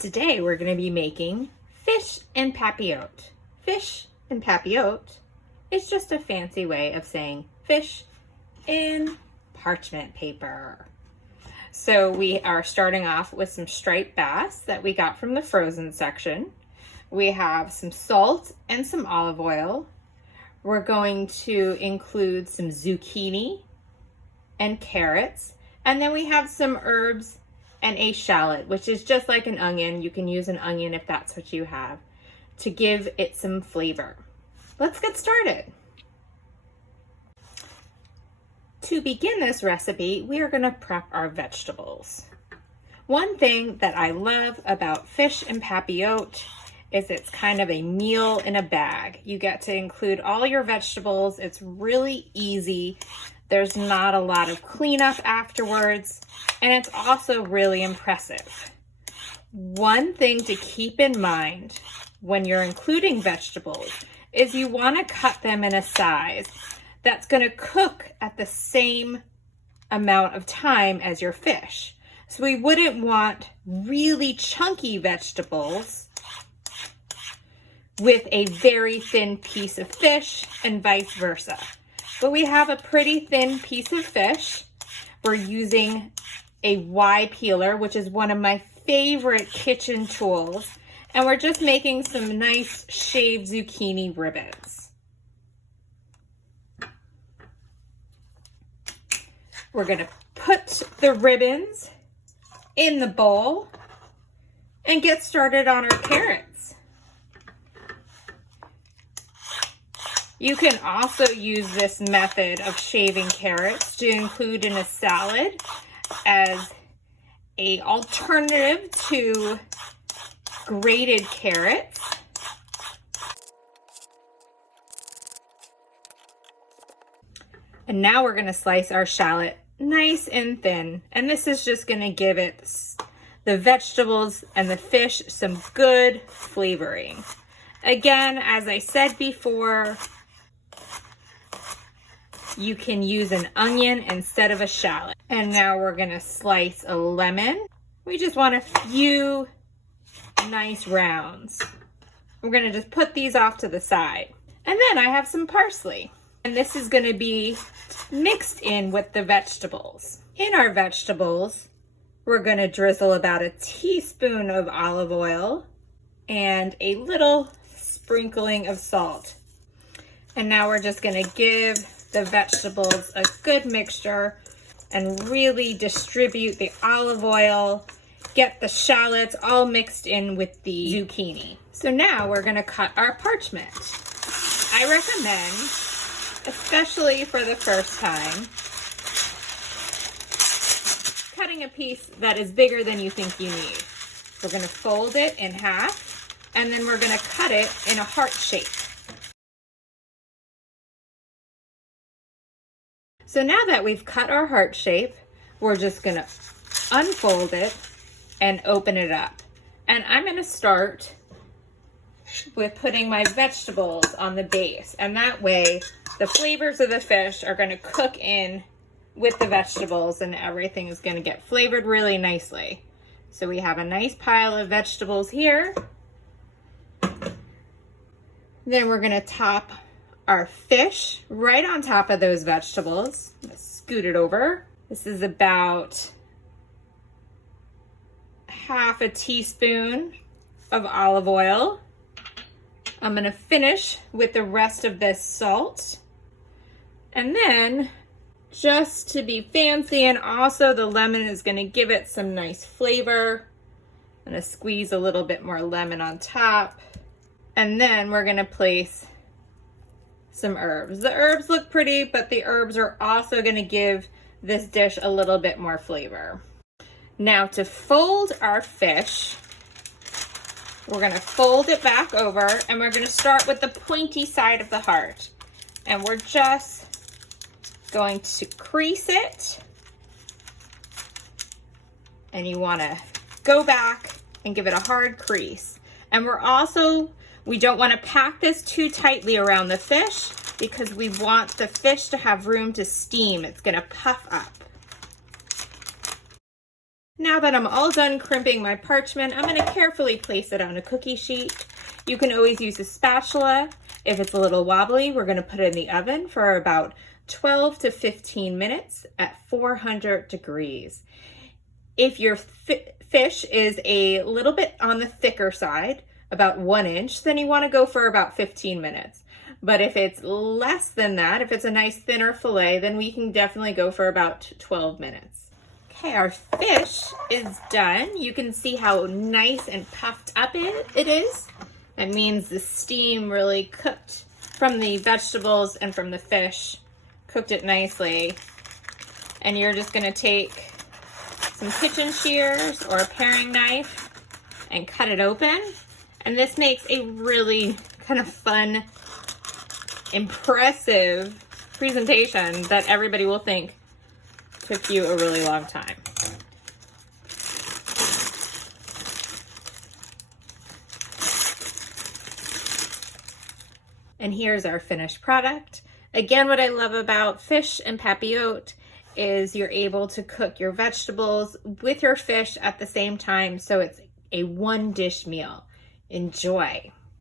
Today we're going to be making fish and papillote. Fish and papillote is just a fancy way of saying fish in parchment paper. So we are starting off with some striped bass that we got from the frozen section. We have some salt and some olive oil. We're going to include some zucchini and carrots. And then we have some herbs and a shallot, which is just like an onion. You can use an onion if that's what you have, to give it some flavor. Let's get started. To begin this recipe, we are going to prep our vegetables. One thing that I love about fish and papillote is it's kind of a meal in a bag. You get to include all your vegetables. It's really easy. There's not a lot of cleanup afterwards, and it's also really impressive. One thing to keep in mind when you're including vegetables is you want to cut them in a size that's going to cook at the same amount of time as your fish. So we wouldn't want really chunky vegetables with a very thin piece of fish and vice versa. But we have a pretty thin piece of fish. We're using a Y peeler, which is one of my favorite kitchen tools. And we're just making some nice shaved zucchini ribbons. We're gonna put the ribbons in the bowl and get started on our carrots. You can also use this method of shaving carrots to include in a salad as an alternative to grated carrots. And now we're going to slice our shallot nice and thin. And this is just going to give it the vegetables and the fish some good flavoring. Again, as I said before, you can use an onion instead of a shallot. And now we're gonna slice a lemon. We just want a few nice rounds. We're gonna just put these off to the side. And then I have some parsley. And this is gonna be mixed in with the vegetables. In our vegetables, we're gonna drizzle about a teaspoon of olive oil and a little sprinkling of salt. And now we're just gonna give the vegetables a good mixture and really distribute the olive oil, get the shallots all mixed in with the zucchini. So now we're gonna cut our parchment. I recommend, especially for the first time, cutting a piece that is bigger than you think you need. We're gonna fold it in half, and then we're gonna cut it in a heart shape. So now that we've cut our heart shape, we're just gonna unfold it and open it up. And I'm gonna start with putting my vegetables on the base. And that way, the flavors of the fish are gonna cook in with the vegetables and everything is gonna get flavored really nicely. So we have a nice pile of vegetables here. Then we're gonna top our fish right on top of those vegetables. Let's scoot it over. This is about half a teaspoon of olive oil. I'm gonna finish with the rest of this salt. And then, just to be fancy, and also the lemon is gonna give it some nice flavor. I'm gonna squeeze a little bit more lemon on top. And then we're gonna place some herbs. The herbs look pretty, but the herbs are also gonna give this dish a little bit more flavor. Now to fold our fish, we're gonna fold it back over and we're gonna start with the pointy side of the heart. And we're just going to crease it. And you wanna go back and give it a hard crease. And we don't want to pack this too tightly around the fish because we want the fish to have room to steam. It's going to puff up. Now that I'm all done crimping my parchment, I'm going to carefully place it on a cookie sheet. You can always use a spatula. If it's a little wobbly, we're going to put it in the oven for about 12 to 15 minutes at 400 degrees. If your fish is a little bit on the thicker side, about 1 inch, then you want to go for about 15 minutes. But if it's less than that, if it's a nice thinner fillet, then we can definitely go for about 12 minutes. Okay, our fish is done. You can see how nice and puffed up it is. That means the steam really cooked from the vegetables and from the fish, cooked it nicely. And you're just gonna take some kitchen shears or a paring knife and cut it open. And this makes a really kind of fun, impressive presentation that everybody will think took you a really long time. And here's our finished product. Again, what I love about fish and papillote is you're able to cook your vegetables with your fish at the same time, so it's a one dish meal. Enjoy.